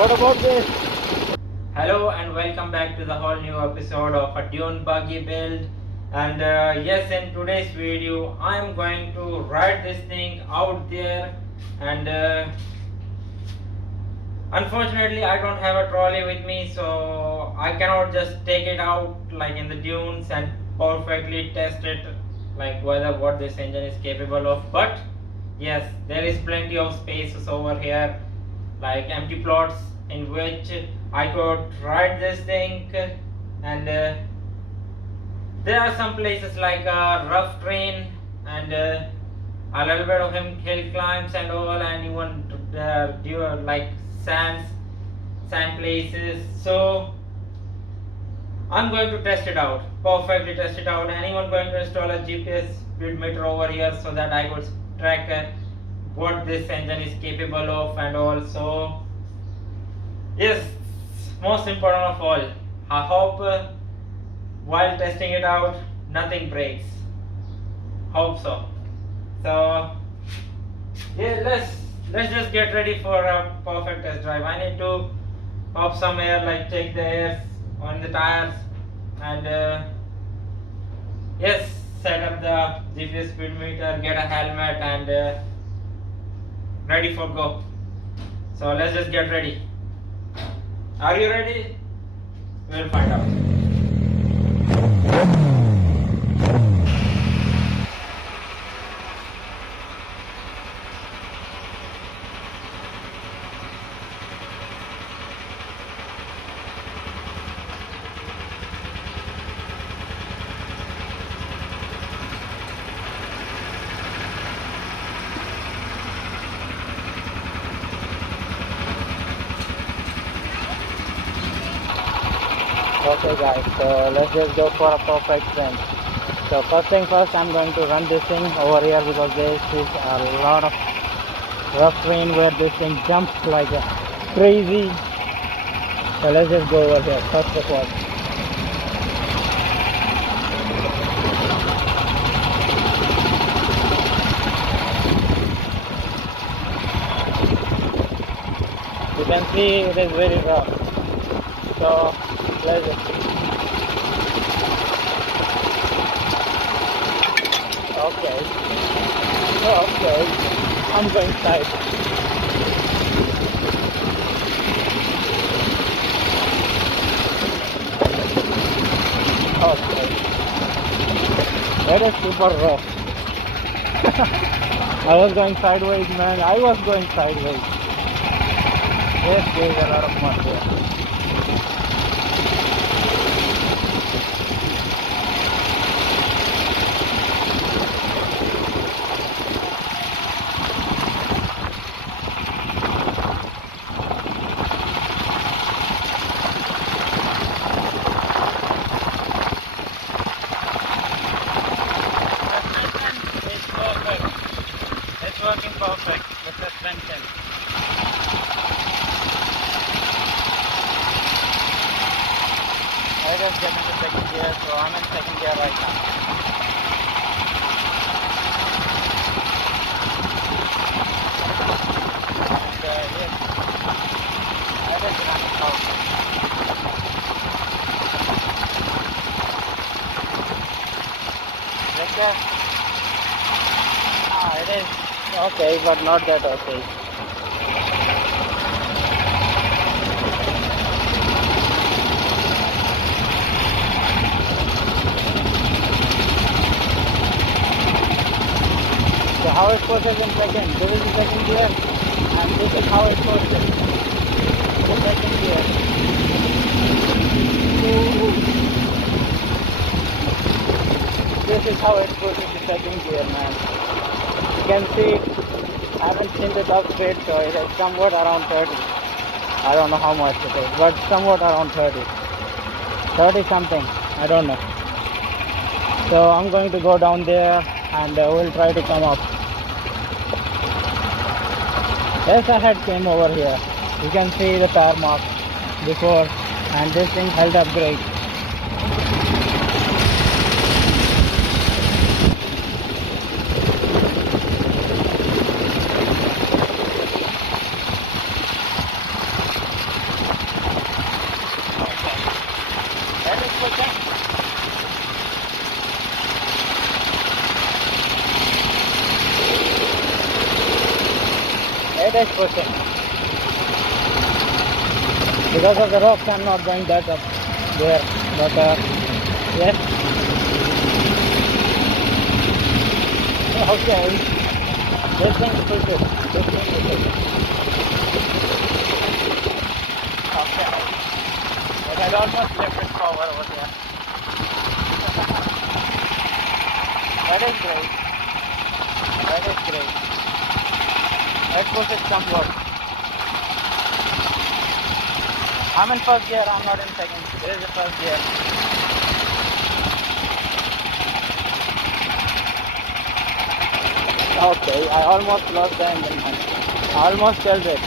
What about this? Hello and welcome back to the whole new episode of a Dune Buggy build. And yes, in today's video I'm going to ride this thing out there, and unfortunately I don't have a trolley with me, so I cannot just take it out like in the dunes and perfectly test it like whether what this engine is capable of. But yes, there is plenty of spaces over here, like empty plots in which I could ride this thing. And there are some places like a rough terrain and a little bit of hill climbs and all, and even like sand places. So I'm going to test it out, perfectly test it out. Anyone going to install a GPS speed meter over here so that I could track what this engine is capable of. And also, yes, most important of all, I hope while testing it out nothing breaks. Hope so. So yeah, let's just get ready for a perfect test drive. I need to pop some air, like take the air on the tires, and yes, set up the GPS speed meter, get a helmet, and ready for go. So let's just get ready. Are you ready? We'll find out. Okay guys, so let's just go for a perfect trend. So first thing first, I'm going to run this thing over here because there is a lot of rough terrain where this thing jumps like crazy. So let's just go over here first of all. You can see it is very rough. So let's just see. Okay, I'm going side. Okay, that is super rough. I was going sideways, man. I was going sideways. Yes, there is a lot of mud there. Working perfect, the suspension. I just get into second gear, so I'm in second gear right now. And yes, I just ran it out. It is okay, but not that okay. So how it goes in second? This is the second gear, and this is how it goes in the second gear. This is how it goes in the second gear, man. You can see, I haven't seen the top speed, so it is somewhat around 30. I don't know how much it is, but somewhat around 30. 30 something, I don't know. So I'm going to go down there and we'll try to come up. Yes, I had came over here. You can see the tire mark before, and this thing held up great. is pushing. Because of the rocks, I'm not going that up there. But yes. Okay. This thing pushes. This thing pushes. Okay. But I'd almost left it forward over there. That is great. That is great. Let's push it somewhat. I'm in first gear, I'm not in second. This is the first gear. Okay, I almost lost the engine. I almost killed it.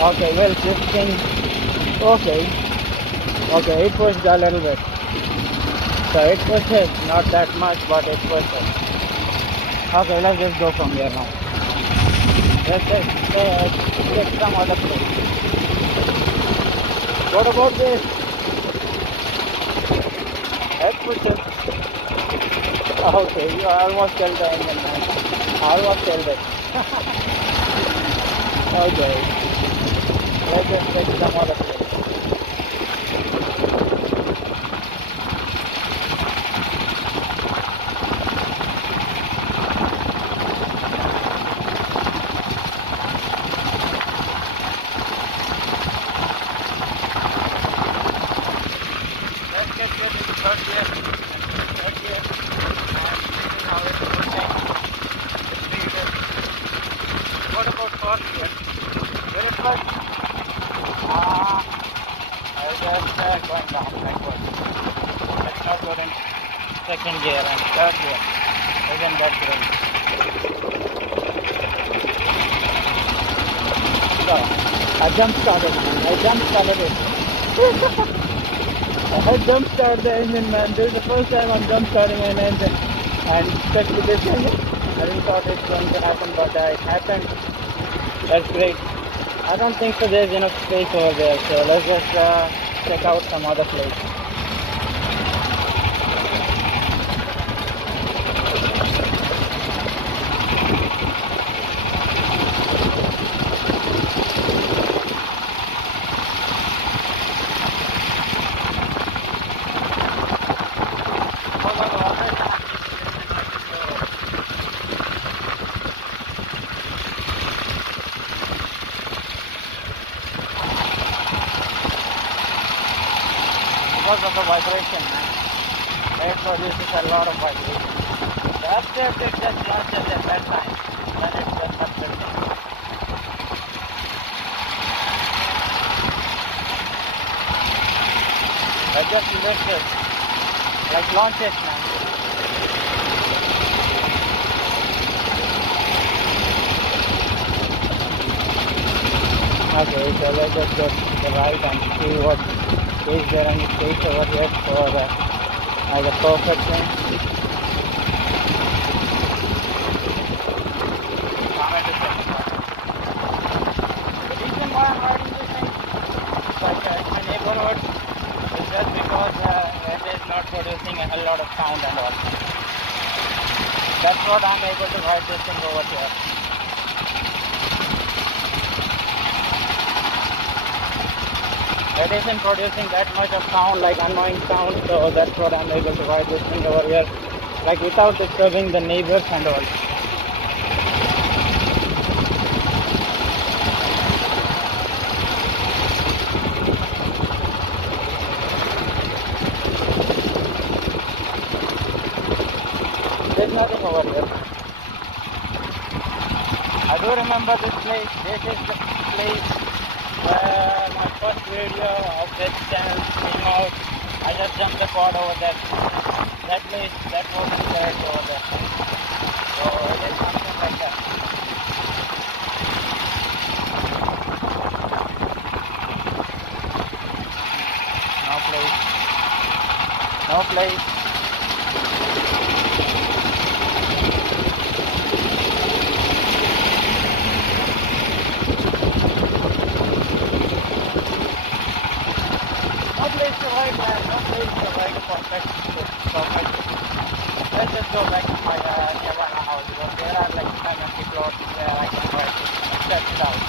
Okay, well, shifting. Okay. Okay, it pushed a little bit. So it pushes, not that much, but it pushes. Okay, let's just go from here now. Let's just get some other place. What about this? It pushes. Okay, you almost killed the engine, man. Almost killed it. Okay, let's just get some other place. What about first gear? Where it was? I was just going down backwards. Let's not go in second gear and third gear. Isn't that great? So, I jump started it. I jump started the engine, man. This is the first time I'm jump starting an engine. And especially this engine. I didn't thought it's going to happen, but it happened. That's great. I don't think so there's enough space over there, so let's just check out some other place. Because of the vibration, man. It produces a lot of vibration. The upstairs it just launches at that time. Then it's just upstairs. I just lifts it. Like launches, man. Okay, so let's just get the right and see what is there any space over here for the perfect thing. The reason why I'm riding this thing, like in my neighborhood, is just because it is not producing a hell lot of sound and all. That's what I'm able to ride this thing over here. It isn't producing that much of sound, like annoying sound, so that's what I'm able to ride this thing over here, like without disturbing the neighbors and all. There's nothing over here. I do remember this place. This is the place where my first video of this channel came out. I just jumped the quad over that place. That wasn't there over there. So it is something like that. No place. No place to ride, man. No place to ride. Perfect. Let's just go back. my nearby my house because there are like some empty plots where I can like test it out.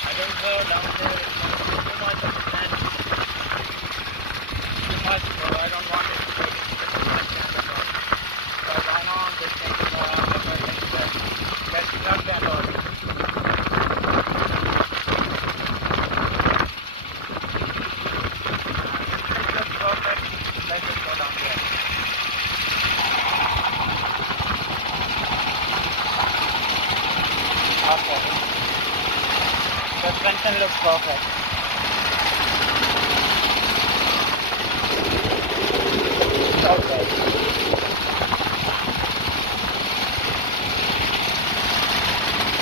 I don't go down there. It's too much of sand. Too much, so I don't want it to take too much sand at all. Because I know this thing is gets stuck and all. It's perfect. Let's just go down there. Okay. Suspension looks perfect. Okay.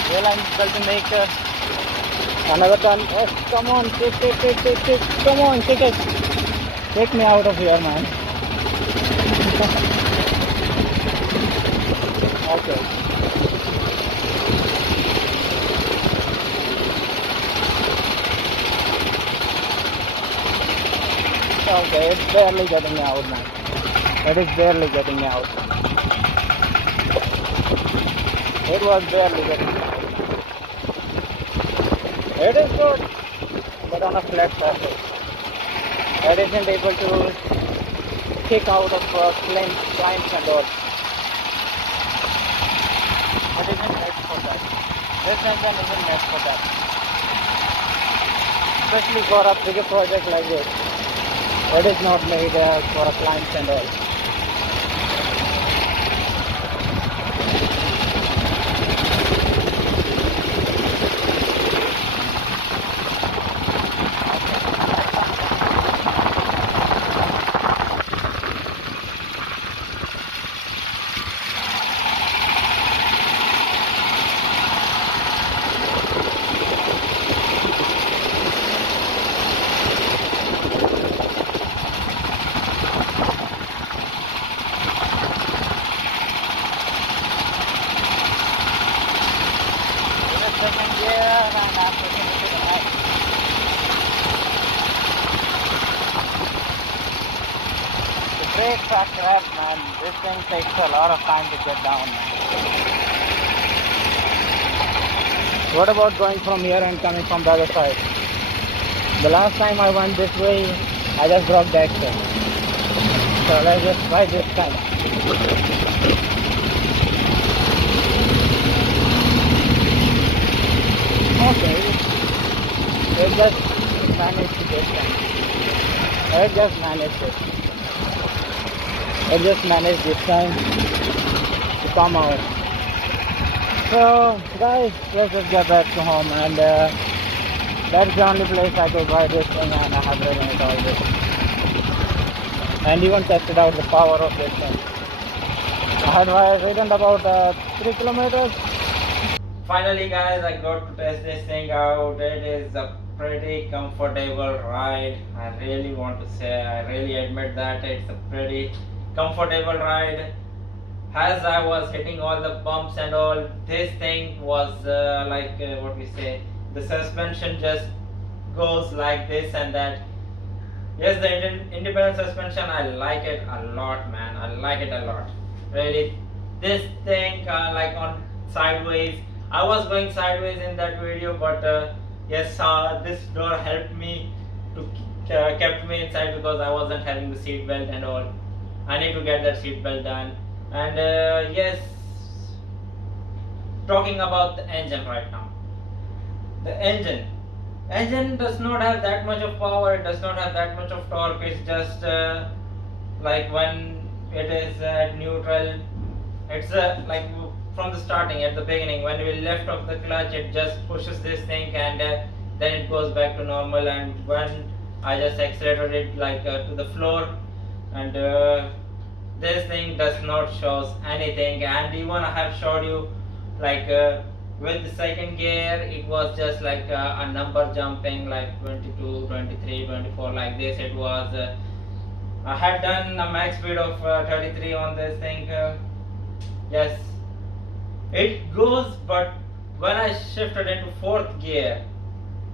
Well, I'm able to make another turn. Oh, come on, take. Come on, take it. Take me out of here, man. Okay. Okay, it's barely getting me out, man. It is barely getting me out. It was barely getting me out. It is good, but on a flat surface. It isn't able to kick out of climbs and all. It isn't made for that. This engine isn't made for that. Especially for a bigger project like this. It is not made for a climbs and all. Second gear and I'm taking it to the next. The brakes are crap, man. This thing takes a lot of time to get down. What about going from here and coming from the other side? The last time I went this way, I just broke the axle. So let's just try this time. Okay, it just managed to get that. It just managed it. It just managed this time to come out. So guys, let's just get back to home, and that's the only place I could buy this thing, and I have driven it all this. And even tested out the power of this thing. I had ridden about 3 kilometers. Finally guys, I got to test this thing out. It is a pretty comfortable ride. I really want to say, I really admit that it's a pretty comfortable ride. As I was hitting all the bumps and all, this thing was what we say, the suspension just goes like this and that. Yes, the independent suspension, I like it a lot, man. I like it a lot. Really, this thing like on sideways, I was going sideways in that video, but yes, this door helped me to kept me inside because I wasn't having the seat belt and all. I need to get that seat belt done. And yes, talking about the engine right now. The engine does not have that much of power. It does not have that much of torque. It's just like when it is at neutral, it's like from the starting, at the beginning, when we left off the clutch, it just pushes this thing, and then it goes back to normal. And when I just accelerated it like to the floor, and this thing does not shows anything. And even I have showed you like With the second gear it was just like a number jumping like 22, 23, 24 like this. It was I had done a max speed of 33 on this thing. Yes, it goes, but when I shifted into fourth gear,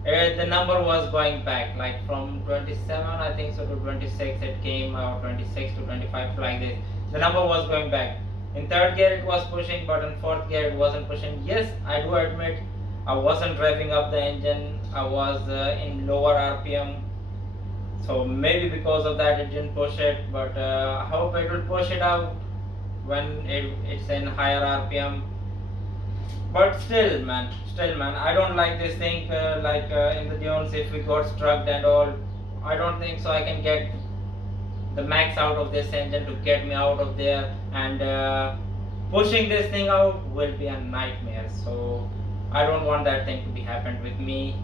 the number was going back, like from 27 I think so to 26 it came, or 26 to 25 like this. The number was going back. In third gear it was pushing, but in fourth gear it wasn't pushing. Yes, I do admit I wasn't revving up the engine. I was in lower RPM, so maybe because of that it didn't push it, but I hope it will push it out when it's in higher RPM. But still man, I don't like this thing. In the dunes, if we got struck and all, I don't think so I can get the max out of this engine to get me out of there, and pushing this thing out will be a nightmare. So I don't want that thing to be happened with me.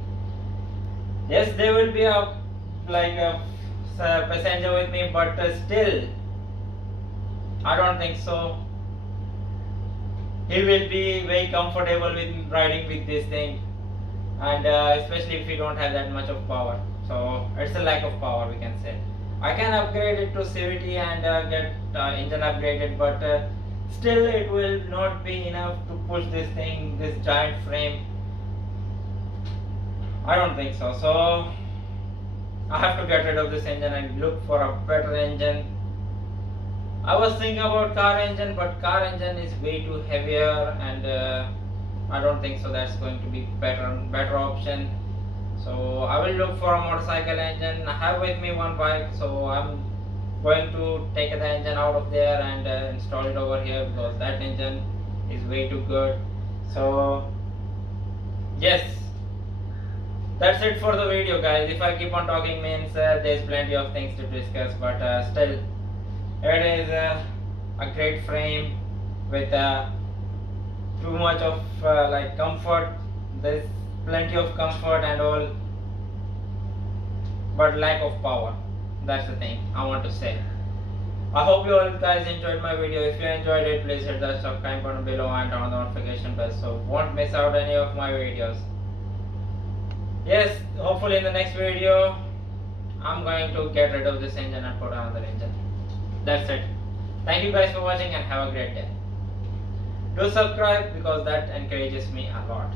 Yes, there will be a passenger with me, but still I don't think so he will be very comfortable with riding with this thing, and especially if you don't have that much of power. So it's a lack of power, we can say. I can upgrade it to CVT and get engine upgraded, but still it will not be enough to push this thing, this giant frame. I don't think so. So I have to get rid of this engine and look for a better engine. I was thinking about car engine, but car engine is way too heavier, and I don't think so that's going to be better option. So I will look for a motorcycle engine. I have with me one bike, so I'm going to take the engine out of there and install it over here, because that engine is way too good. So yes, that's it for the video guys. If I keep on talking means there's plenty of things to discuss, but still it is a great frame with too much of comfort. There's plenty of comfort and all, but lack of power. That's the thing I want to say. I hope you all guys enjoyed my video. If you enjoyed it, please hit the subscribe button below and turn on the notification bell so won't miss out any of my videos. Yes, hopefully in the next video I'm going to get rid of this engine and put another engine. That's it. Thank you guys for watching and have a great day. Do subscribe because that encourages me a lot.